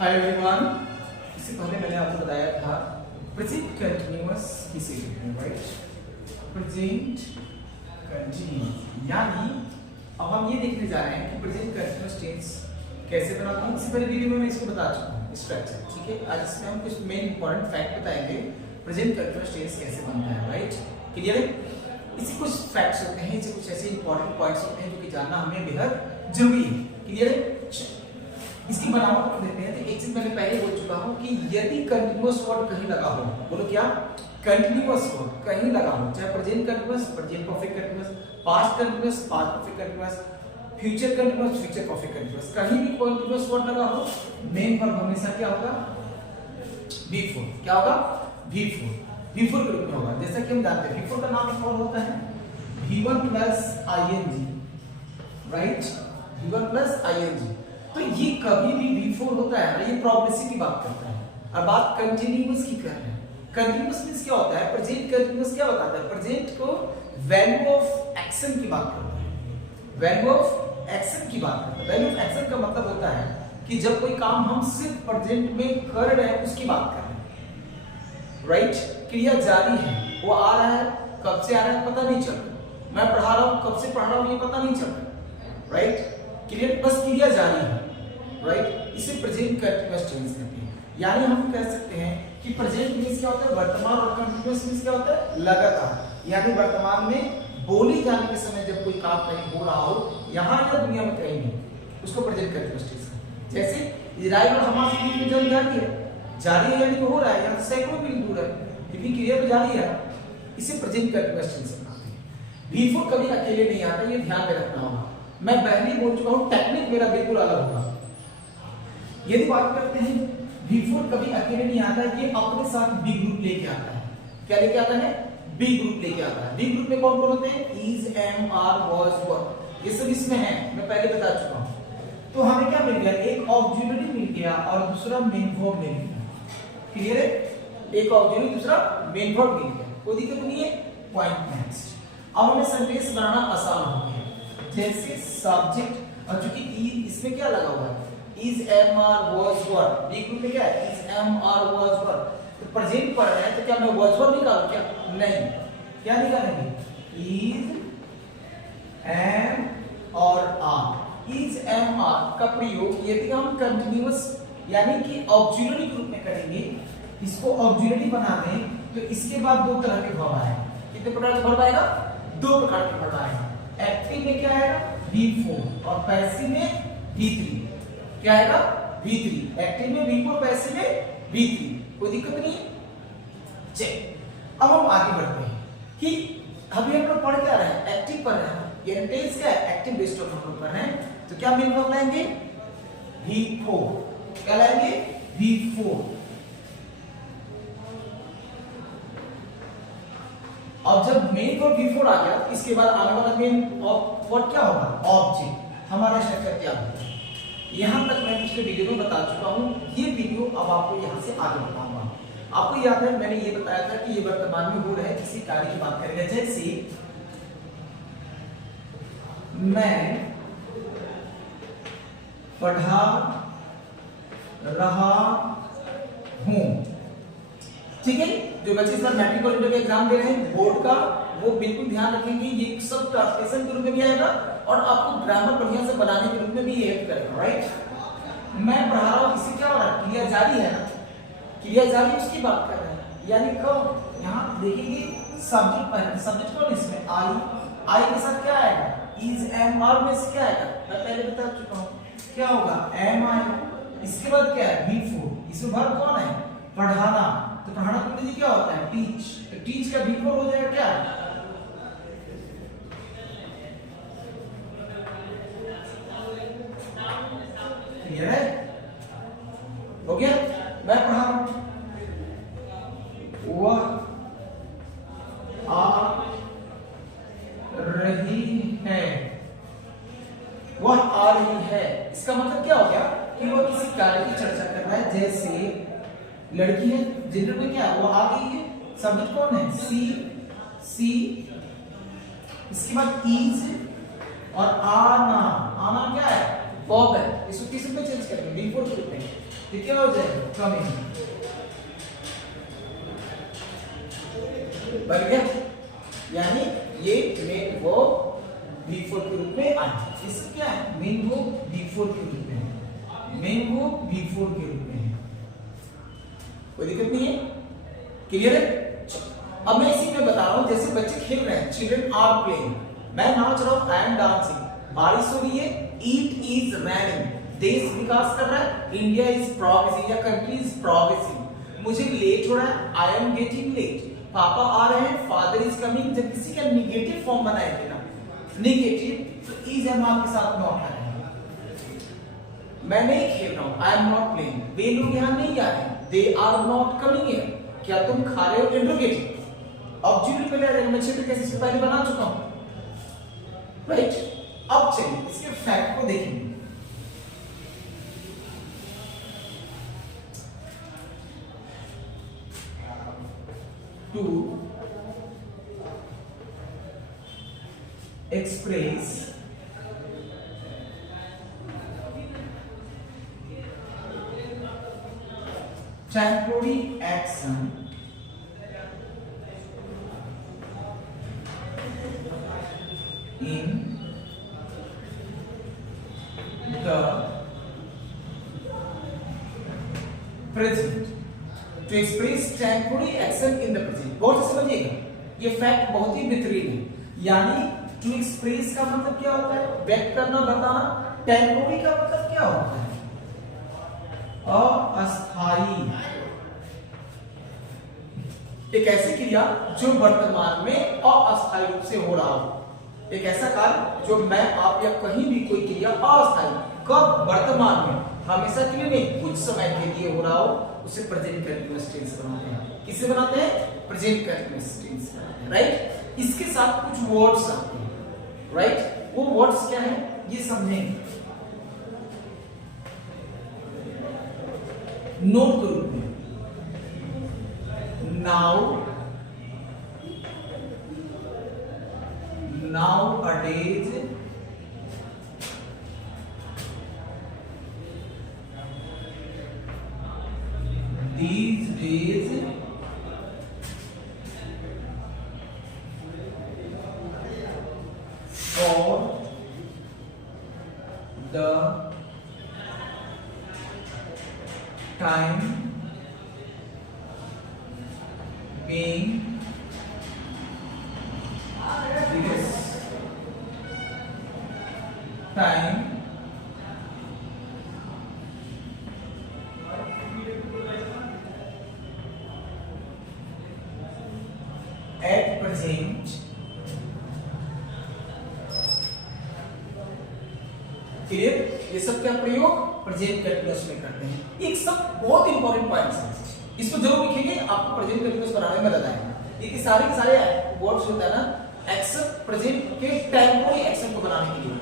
Hi everyone. इससे पहले मैंने आपको बताया था प्रेजेंट कंटीन्यूअस किसे कहते हैं, राइट। प्रेजेंट कंटीन्यूअस यानी अब हम ये देखने जा रहे हैं कि प्रेजेंट कंटीन्यूअस टेंस कैसे बनाते हैं। इससे पहले वीडियो में मैं इसको बता चुका हूँ स्ट्रक्चर, ठीक है। आज इसमें हम कुछ मेन इंपॉर्टेंट फैक्ट बताएंगे प्रेजेंट कंटीन्यूअस टेंस कैसे बनता है, राइट। क्लियर है। इससे कुछ फैक्ट्स होते हैं, इससे कुछ ऐसे इंपॉर्टेंट पॉइंट्स होते हैं जो कि जानना हमें बेहद जरूरी है। क्लियर है। इसकी बनावट को देखते हैं तो एक चीज मैंने पहले बोल चुका हूं कि यदि कंटीन्यूअस वर्ड कहीं लगा हो, बोलो क्या, कंटीन्यूअस वर्ड कहीं लगा हो, चाहे present continuous, present perfect continuous, past continuous, past perfect continuous, future continuous, future perfect continuous, कहीं भी कंटीन्यूअस वर्ड लगा हो, मेन वर्ब हमेशा क्या होगा, V4। क्या होगा, V4। V4 के रूप में होगा। जैसा कि हम जानते हैं V4 का नाम एक और होता है V1 plus ing, right. V1 plus ing। तो ये कभी भी V4 होता है ना, ये प्रोग्रेसिव की बात करता है। अब बात कंटीन्यूअस की कर रहे हैं। कंटीन्यूअस मींस क्या होता है, प्रेजेंट कंटीन्यूअस क्या बताता है, प्रेजेंट को वैल्यू ऑफ एक्शन की बात करता है। वैल्यू ऑफ एक्शन की बात करता है। वैल्यू ऑफ एक्शन का मतलब होता है कि जब कोई काम हम सिर्फ प्रेजेंट में कर रहे हैं उसकी बात कर रहे हैं, राइट। क्रिया जारी है, वो आ रहा है, कब से आ रहा है पता नहीं चल रहा, मैं पढ़ा रहा हूं, कब से पढ़ रहा हूं ये पता नहीं चल रहा, राइट। क्लियर, बस क्रिया जारी है, राइट। इसे प्रेजेंट कंटीन्यूअस टेंस कहते हैं। यानी हम कह सकते हैं कि प्रेजेंट मींस क्या होता है, वर्तमान, और कंटीन्यूअस मींस क्या होता है, लगातार। यानी वर्तमान में बोली जाने के समय जब कोई काम कहीं हो रहा हो, यहाँ या दुनिया में कहीं भी, उसको प्रेजेंट कंटीन्यूअस टेंस कहते हैं। जैसे इजराइल और हमास के बीच में जंग जारी है यानी वो हो रहा है, यहाँ सैकड़ों मील दूर है, लेकिन क्रिया तो जारी है। इसे प्रेजेंट कंटीन्यूअस टेंस कहते हैं। V4 कभी अकेले नहीं आता, ये ध्यान में रखना होगा। मैं पहले बोल चुका हूं, टेक्निक मेरा बिल्कुल अलग होगा। यदि बात करते हैं V4 कभी अकेले नहीं आता, ये अपने साथ बी ग्रुप लेके आता है। क्या लेके आता है, बी ग्रुप लेके आता है। बी ग्रुप में कौन कौन होते हैं, इज, एम, आर, वाज, वर, ये सब इसमें है, मैं पहले बता चुका हूं। तो हमें क्या मिल गया, एक ऑक्सिलरी मिल गया और दूसरा मेन वर्ब मिल गया। क्लियर है। एक ऑक्सिलरी, दूसरा मेन वर्ब मिल गया, कोई दिक्कत नहीं है। Point next. अब हमें सेंटेंस बनाना आसान हो गया। जैसे सब्जेक्ट, और चूंकि इसमें क्या लगा हुआ है, is, am, are, was, were, B group में क्या है, is, am, are, was, were. तो प्रेजेंट पढ़ रहे हैं तो क्या मैं वाज, वर निकालूं क्या, नहीं। क्या निकालेंगे, इज, एम और आर। इज, एम, आर का प्रयोग यदि हम कंटीन्यूअस यानी कि ऑक्सिलरी ग्रुप में करेंगे, इसको ऑक्सिलरी बना दें, तो इसके बाद दो तरह के वर्ब आएंगे। कितने प्रकार के वर्ब आएगा, दो प्रकार के वर्ब आएंगे। एक्टिव में क्या आएगा, V4, और पैसिव में V3। क्या आएगा, V3। एक्टिव में V4, पैसिव में V3। कोई दिक्कत नहीं। चलिए अब हम आगे बढ़ते हैं कि अभी हम लोग पढ़ क्या रहे हैं, एक्टिव पढ़ रहे हैं। ये टेंस क्या है, एक्टिव बेस्ड ऑन हम लोग पढ़ रहे हैं। तो क्या मेन वर्ब लाएंगे, V4। क्या लाएंगे, V4। अब जब मेन वर्ब V4 आ गया, इसके बाद आने वाला मेन वर्ब क्या होगा, ऑब्जेक्ट। हमारा स्ट्रक्चर क्या होगा, यहां तक मैं पिछले वीडियो में बता चुका हूं। ये वीडियो अब आपको यहां से आगे बताऊंगा। आपको याद है मैंने ये बताया था कि ये वर्तमान में हो रहा है, किसी कार्य की बात करेंगे। जैसे मैं पढ़ा रहा हूं, ठीक है। जो बच्चे इस बार मैट्रिक और इंटर का एग्जाम दे रहे हैं बोर्ड का, वो बिल्कुल ध्यान रखेंगे, ये सब ट्रांसलेशन के रूप में भी आएगा और आपको ग्रामर बढ़िया से बनाने के रूप में भी ये हेल्प करेगा, राइट। मैं पढ़ा रहा हूं, इससे क्या हो रहा है, क्रिया जारी है ना, क्रिया जारी उसकी बात कर रहे हैं। यानी कब, यहां देखेंगे सब्जेक्ट पहले, सब्जेक्ट कौन इसमें, आई के साथ क्या आएगा, इज, एम, आर में से क्या आएगा, मैं पहले बता चुका हूं, क्या होगा, एम आएगा। इसके बाद क्या है, V4। इसमें वर्ब कौन है, पढ़ाना। तो पढ़ाना को इंग्लिश क्या होता है, टीच। तो टीच का V4 हो जाएगा क्या, क्लियर है, हो गया। मैं पढ़ा रहा हूं, वह आ रही है, वह आ रही है। इसका मतलब क्या हो गया कि वो किसी कार्य की चर्चा कर रहा है। जैसे लड़की है, जेंडर में क्या है, वो आ गई है। सब्जेक्ट कौन है, सी। इसके बाद इज और आना। आना क्या है, वर्ब है। इसको किस रूप में चेंज करते हैं, V4 के रूप में। ये क्या हो जाएगा? कमिंग। बन गया, यानी ये मेन वर्ब V4 के रूप में आए। इसका क्या है? मेन वर्ब V4 के रूप में है, मेन वर्ब V4 के रूप में है, कोई दिक्कत नहीं है, क्लियर है? अब मैं इसी में बता रहा हूं, जैसे बच्चे खेल रहे हैं, चिल्ड्रन आर प्लेइंग, मैं नाच रहा हूं, आई एम डांसिंग, बारिश हो रही है, इट इज रेनिंग, देश विकास कर रहा है, इंडिया इज प्रोग्रेसिंग या कंट्री इज प्रोग्रेसिंग, मुझे लेट हो रहा है, आई एम गेटिंग लेट, पापा आ रहे हैं, फादर इज कमिंग। जब किसी का निगेटिव फॉर्म बनाएंगे ना, निगेटिव, तो इज एम आर के साथ नॉट आएगा। मैं नहीं खेल रहा हूं, आई एम नॉट प्लेइंग, वे लोग यहां नहीं आ रहे, they are not coming here, क्या तुम खा रहे हो? इंट्रोगेटिव ऑब्जेक्ट पे ले जाएगा, मैं चैप्टर कैसे से पहले बना चुका हूं, राइट? अब चलिए इसके फैक्ट को देखेंगे। To express temporary action in the present, to express temporary action in the present। बहुत से समझिएगा, ये फैक्ट बहुत ही बेहतरीन है। यानी टू एक्सप्रेस का मतलब क्या होता है? व्यक्त करना, बताना। टेम्पोररी का मतलब क्या होता है? अस्थायी, एक ऐसी क्रिया जो वर्तमान में अस्थायी रूप से हो रहा हो, एक ऐसा कार्य जो मैं आप या कहीं भी कोई क्रिया अस्थायी, कब? वर्तमान में, हमेशा के लिए नहीं, कुछ समय के लिए हो रहा हो, उसे प्रेजेंट कंटीन्यूअस टेंस बनाते हैं। किसे बनाते हैं? प्रेजेंट कंटीन्यूअस टेंस बनाते हैं, राइट? इसके साथ कुछ वर्ड्स आते हैं, राइट? वो वर्ड्स क्या है ये समझेंगे। नोट के रूप में nowadays, these days, for the time being, this time at present clear? ये सब क्या प्रयोग प्रेजेंट कंटीन्यूअस में करते हैं। एक सब बहुत इंपॉर्टेंट पॉइंट्स हैं, इसको जरूर लिखेंगे, आपको प्रेजेंट कंटीन्यूअस बनाने में बताएंगे। ये सारे के सारे वर्ड्स होता है ना, एक्शन प्रेजेंट के टेम्पोररी एक्शन को बनाने के लिए,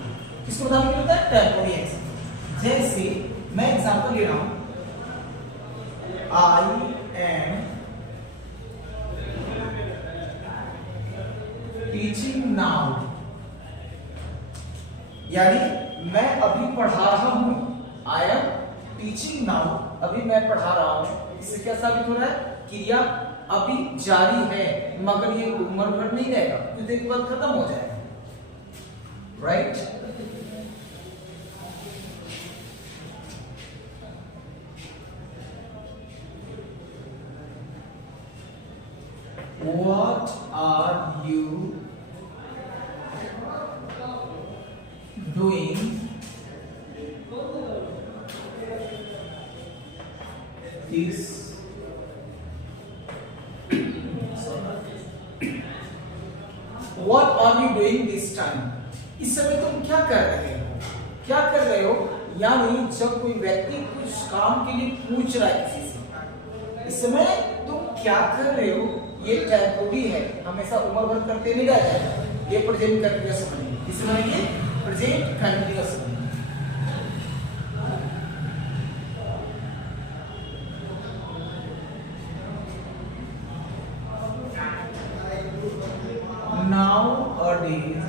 किसको बनाने के लिए होता है? Temporary action. जैसे मैं एग्जांपल ले रहा हूं, आई एम टीचिंग नाउ, यानी मैं अभी पढ़ा रहा हूं, आई एम टीचिंग नाउ, अभी मैं पढ़ा रहा हूं। इससे क्या साबित हो रहा है? क्रिया अभी जारी है, मगर ये उम्र भर नहीं रहेगा, कुछ देर के बाद खत्म हो जाएगा, right? What are you doing this What are you doing this time? इस समय तुम क्या कर रहे हो? क्या कर रहे हो? यानी जब कोई व्यक्ति कुछ काम के लिए पूछ रहा है किसी से, इस समय तुम क्या कर रहे हो, ये टेम्पोररी है, हमेशा उम्र भर करते नहीं रह जाएगा, ये प्रेजेंट कंटीन्यूअस बनेगी। इस समय ये प्रेजेंट कंटीन्यूअस बनेगी। Nowadays,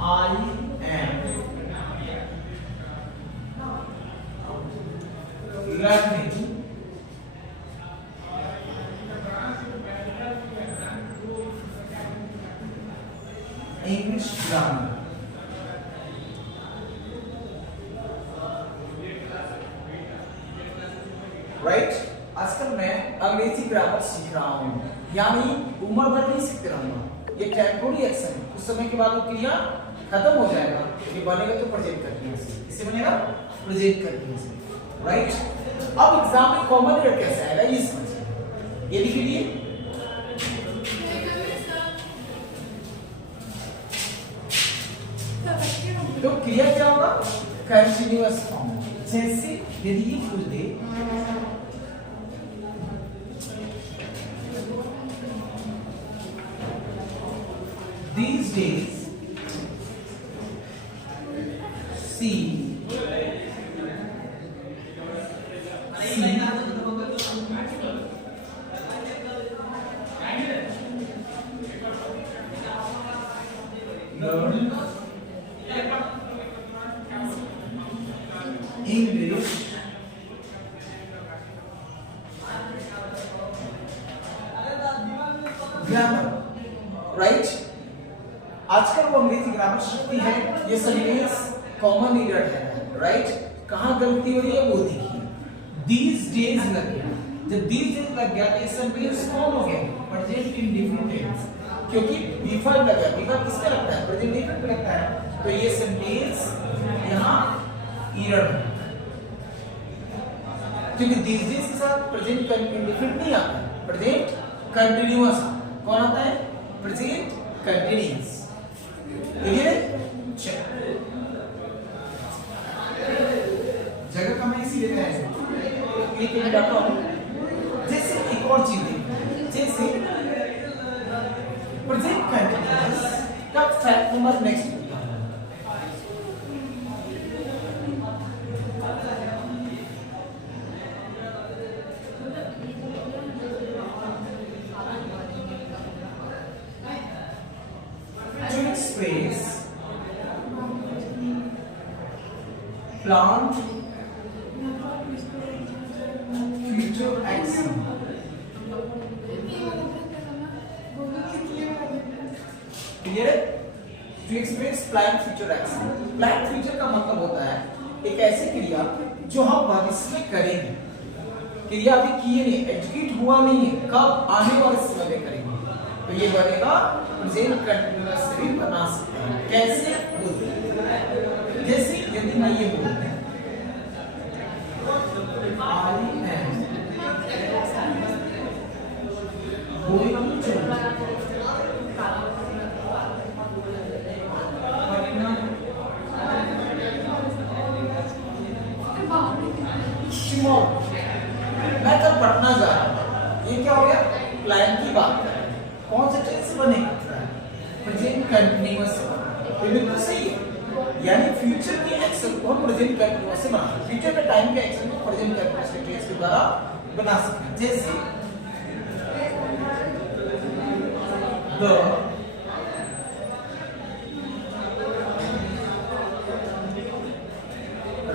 I am English grammar. Right, आजकल मैं अंग्रेजी ग्रामर सीख रहा हूँ, यानी उम्र भर नहीं सीखते रहूंगा। ये टेम्पोररी एक्शन है, कुछ समय के बाद वो क्रिया खत्म हो जाएगा। ये बनेगा तो प्रेजेंट कंटीन्यूअस, इससे बनेगा प्रेजेंट कंटीन्यूअस। राइट, अब एग्जाम में कॉमन एरर कैसे आएगा ये समझिए। ये लिख लीजिए, तो क्रिया क्या होगा, कंटीन्यूअस फॉर्म। जैसे यदि ये full they, these days see learn English grammar। Right, आजकल वो अंग्रेजी ग्रामर सीखती है, ये सेंटेंस कॉमन एरर है। राइट, कहाँ गलती हो रही है वो देखिए। these days लग गया, जब these days लग गया तो ये सेंटेंस कौन हो गया, प्रेजेंट इंडेफिनिट टेंस, क्योंकि बी5 लग गया। बी5 किसका लगता है, प्रेजेंट इंडेफिनिट पे लगता है, तो ये सेंटेंस यहाँ एरर है, क्योंकि these days के साथ प्रेजेंट इंडेफिनिट नहीं आता, प्रेजेंट कंटीन्यूअस कौन आता है, प्रेजेंट कंटीन्यूअस। ठीक है, जगह कम है इसी लेते हैं, एक मिनट आता हूं। जैसे एक और चीज देखिए, जैसे प्रेजेंट कंटीन्यूअस का fact number next space plant future action। Clear है, to express plan future action. Plan future का मतलब होता है एक ऐसी क्रिया जो हम भविष्य में करेंगे, क्रिया अभी किए नहीं, एग्जीक्यूट हुआ नहीं है, कब, आने वाले समय में करेंगे, तो ये बनेगा प्रेजेंट कंटीन्यूअस से भी बना सकते हैं। कैसे बोलते हैं, जैसे यदि मैं ये बोलते हैं आई एम गोइंग टू मैं कल पटना जा रहा हूं, ये क्या हो गया, प्लान की बात कर रहे हैं, कौन से टेंस से बनेगा, प्रेजेंट कंटीन्यूअस। ये बिल्कुल सही है, यानी फ्यूचर के एक्शन को हम प्रेजेंट कंटीन्यूअस से बना, फ्यूचर के टाइम के एक्शन को प्रेजेंट कंटीन्यूअस के टेंस के द्वारा बना सकते हैं। जैसे द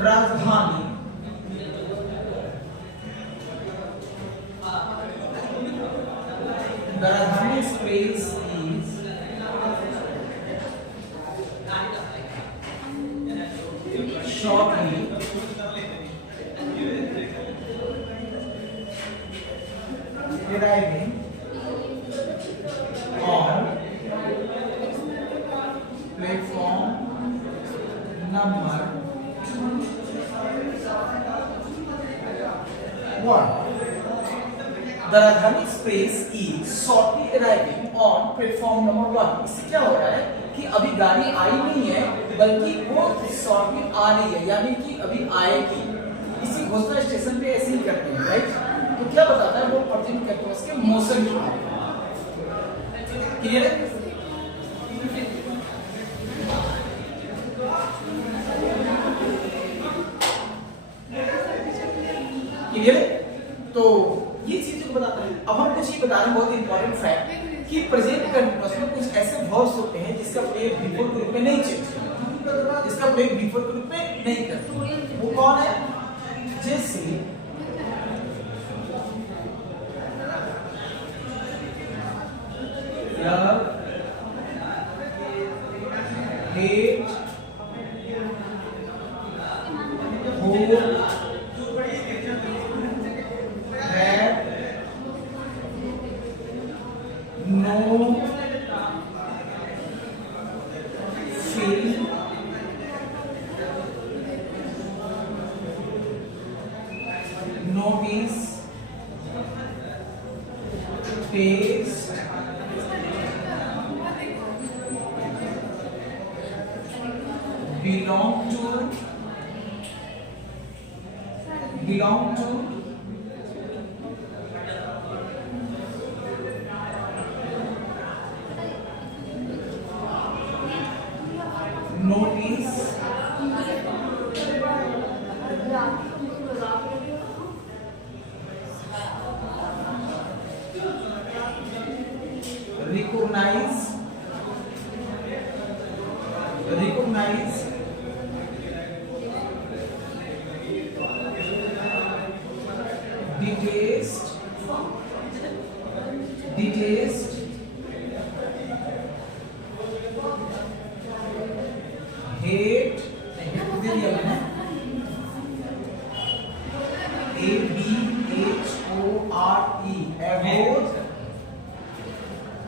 राजधानी the Rajdhani Express is shortly arriving on platform number 1। The Rajdhani Express is shortly arriving on platform number 1। इससे क्या हो रहा है कि अभी गाड़ी आई नहीं है, बल्कि वो शॉर्टली आ रही है, यानी कि अभी आएगी। इसी घोषणा स्टेशन पे ऐसे ही करते हैं। राइट, तो क्या बताता है वो प्रेजेंट कंटीन्यूअस के मोशन की बात। क्लियर है, क्लियर है, तो ये चीजों को बताता है। अब हम कुछ ये बता रहे हैं बहुत इंपॉर्टेंट फैक्ट कि प्रेजेंट कंटीन्यूअस में कुछ ऐसे वर्ब्स होते हैं जिसका प्रयोग बिफोर के रूप में नहीं चेंज, जिसका प्रयोग बिफोर के रूप में नहीं करते। वो कौन है, जैसे hate, hope, have, no, feel, notice, taste, belong to, notice, recognize, detest, hate, दे दिया मैंने,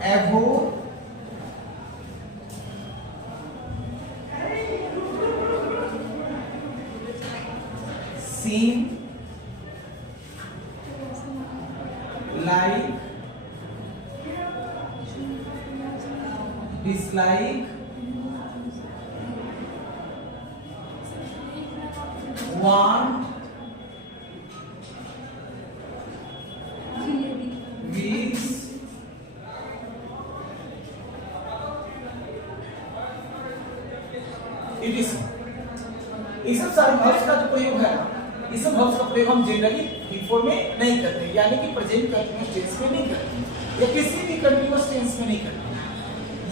abhor, seem, like, dislike, want, wish, etc. इस सब सारे वर्ब्स का जो प्रयोग है ना, इस सब वर्ब्स का प्रयोग हम जनरली बिफोर में नहीं करते, यानी कि प्रेजेंट कंटीन्यूअस टेंस में नहीं करते या किसी भी कंटीन्यूअस टेंस में नहीं करते।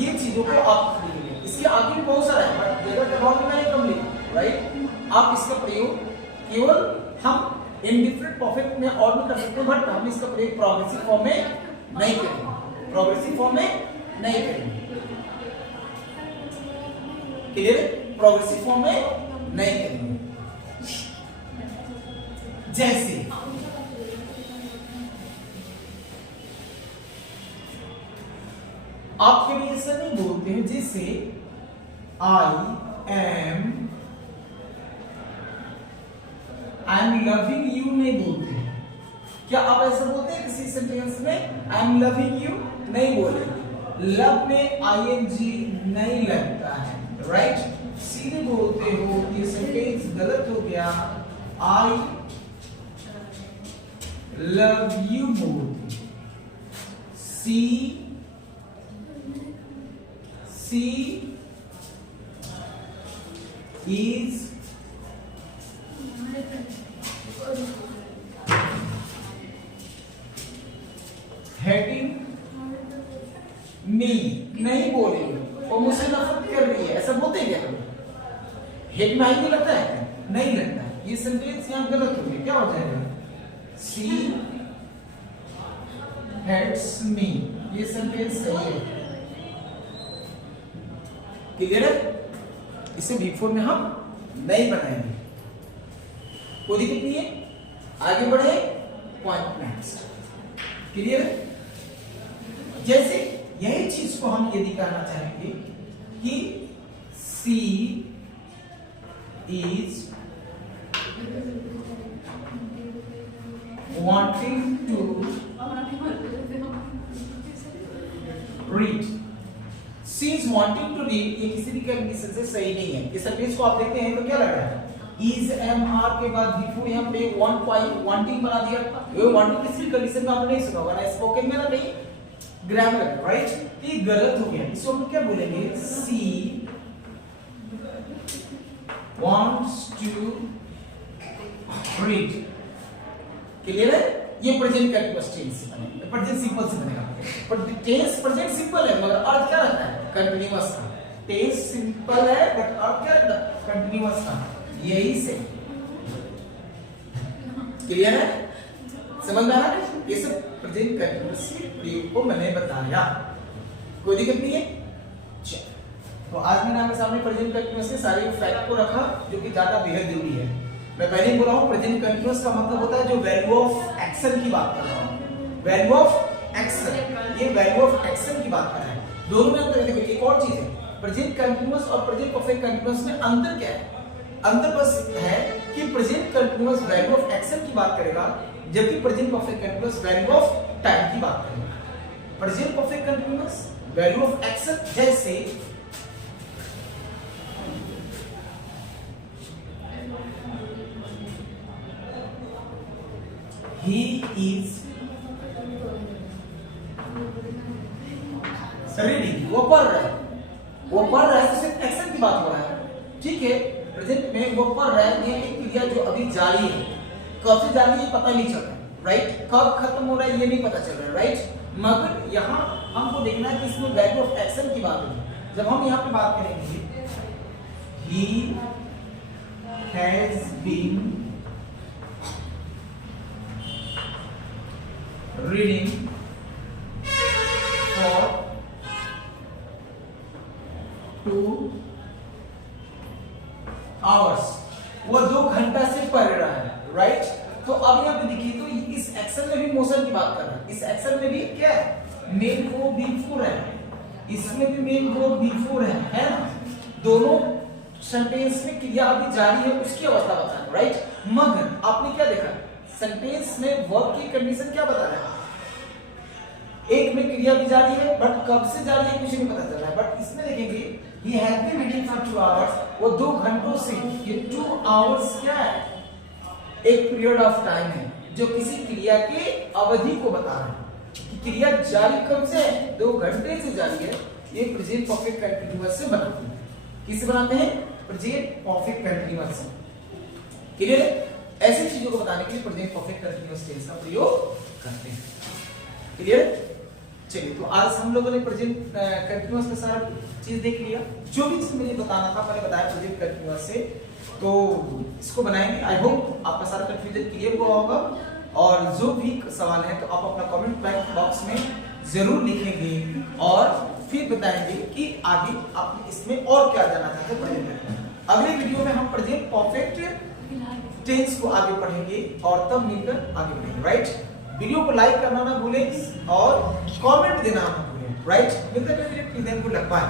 ये चीजों को आप लिखेंगे। इसके आगे भी बहुत सारा है, बट जगह के अभाव में मैंने कम लिखा, राइट। आप इसका प्रयोग केवल हम इंडिफरेंट परफेक्ट में और भी कर सकते हैं, बट हम इसका प्रयोग प्रोग्रेसिव फॉर्म में नहीं करेंगे, प्रोग्रेसिव फॉर्म में नहीं करेंगे। क्लियर? प्रोग्रेसिव फॉर्म में नहीं करेंगे। जैसे आप कभी ऐसा नहीं बोलते हैं, जैसे आई एम लविंग यू नहीं बोलते। क्या आप ऐसा बोलते हैं किसी सेंटेंस में? आई एम लविंग यू नहीं बोलेंगे। लव में आईएनजी नहीं लगता है, राइट। सीधे बोलते हो, ये सेंटेंस गलत हो गया। आई लव यू बोलते। सी is hating me नहीं बोलेंगे, वो मुझसे नफरत कर रही है, ऐसा बोलते क्या? हेट में नहीं लगता है, नहीं लगता है। ये सेंटेंस यहाँ गलत हो गया, क्या हो जाएगा? सी हेट्स मी, ये सेंटेंस सही है। क्लियर है? इसे बिफोर में हम नहीं बनाएंगे, कोई दिक्कत नहीं है। आगे बढ़े, पॉइंट नेक्स्ट। क्लियर है? जैसे यही चीज को हम यदि कहना चाहेंगे कि she is wanting to read. She is wanting to read, ये किसी भी कंडीशन से सही नहीं है। इस सेंटेंस को आप देखते हैं तो क्या लग रहा है? इज एम आर के बाद बिफोर यहाँ पे वांटिंग बना दिया। ये वांटिंग किसी कंडीशन में आपने नहीं सुना होगा ना, स्पोकन में ना कहीं ग्रामर, राइट। ये गलत हो गया। इसको हम क्या बोलेंगे? She wants to read. Clear है? ये प्रेजेंट कंटीन्यूअस टेंस से बनेगा, प्रेजेंट सिंपल से बनेगा। पर टेंस प्रेजेंट सिंपल है, मगर अर्थ क्या रहता है? कंटीन्यूअस का। टेंस सिंपल है बट अर्थ क्या रहता है? कंटीन्यूअस का। यही से क्लियर है? समझ में आ रहा है? ये सब प्रेजेंट कंटीन्यूअस प्रयोग को मैंने बताया, कोई दिक्कत नहीं है। तो आज मैंने आपके सामने प्रेजेंट कंटीन्यूअस के सारे फैक्ट को रखा जो कि ज्यादा बेहद जरूरी है। मैं पहले ही बोला हूं प्रेजेंट कंटीन्यूअस का मतलब होता है जो वैल्यू ऑफ एक्शन की बात कर रहा हूं, वैल्यू ऑफ एक्शन, ये वैल्यू ऑफ एक्शन की बात कर रहा है। दोनों में अंतर देखिए, एक और चीज है, प्रेजेंट कंटीन्यूअस और प्रेजेंट परफेक्ट कंटीन्यूअस में अंतर क्या है? अंतर बस है कि present continuous value of action की बात करेगा, जबकि present perfect continuous value of time की बात करेगा। Present perfect continuous value of action जैसे he is reading, वो पढ़ रहा है, वो पढ़ रहा है तो सिर्फ एक्शन की बात हो रहा है, ठीक है। प्रेजेंट में वो पढ़ रहा है, ये एक क्रिया जो अभी जारी है, कब से जारी है पता नहीं चल रहा है, राइट, कब खत्म हो रहा है ये नहीं पता चल रहा है, राइट। मगर यहाँ हमको देखना है कि इसमें वैल्यू ऑफ एक्शन की बात होगी। जब हम यहाँ पे बात करेंगे he has been reading for 2 hours, वो 2 घंटा से पढ़ रहा है, राइट। तो अब यहाँ पे देखिए तो इस एक्शन में भी मोशन की बात कर रहा है, इस एक्शन में भी क्या है, मेन को बिफोर है, इसमें भी मेन को बिफोर है ना। दोनों सेंटेंस में क्रिया अभी जारी है उसकी अवस्था बता रहा है, राइट। मगर आपने क्या देखा, सेंटेंस में वर्ब की कंडीशन क्या बता रहा है, एक में क्रिया भी जारी है बट कब से जारी है कुछ नहीं पता चल रहा है। बट इसमें देखेंगे he has been reading for 2 hours, वो 2 घंटों से, ये 2 hours क्या है, एक पीरियड ऑफ टाइम है जो किसी क्रिया के अवधि को बता रहा है कि क्रिया जारी कब से है, 2 घंटे से जारी है। ये प्रेजेंट परफेक्ट कंटीन्यूअस से बनाते हैं, किससे बनाते हैं, प्रेजेंट परफेक्ट कंटीन्यूअस से, क्लियर है। ऐसी चीजों को बताने के लिए प्रेजेंट परफेक्ट कंटीन्यूअस टेंस का प्रयोग करते हैं, क्लियर। चलिए तो आज हम लोगों ने प्रेजेंट कंटीन्यूअस का सारा चीज देख लिया, जो भी चीज मुझे बताना था मैंने बताया प्रेजेंट कंटीन्यूअस से, तो इसको बनाएंगे। आई होप आपका सारा कंफ्यूजन क्लियर हुआ होगा, और जो भी सवाल है तो आप अपना कमेंट बॉक्स में जरूर लिखेंगे और फिर बताएंगे कि आगे आप इसमें और क्या जानना चाहते हैं प्रेजेंट में। अगले वीडियो में हम प्रेजेंट परफेक्ट टेंस को आगे पढ़ेंगे और तब मिलकर आगे बढ़ेंगे, राइट। वीडियो को लाइक करना ना भूलें और कमेंट देना ना भूलें, राइट। मिलते हैं, गुड लक, बाय।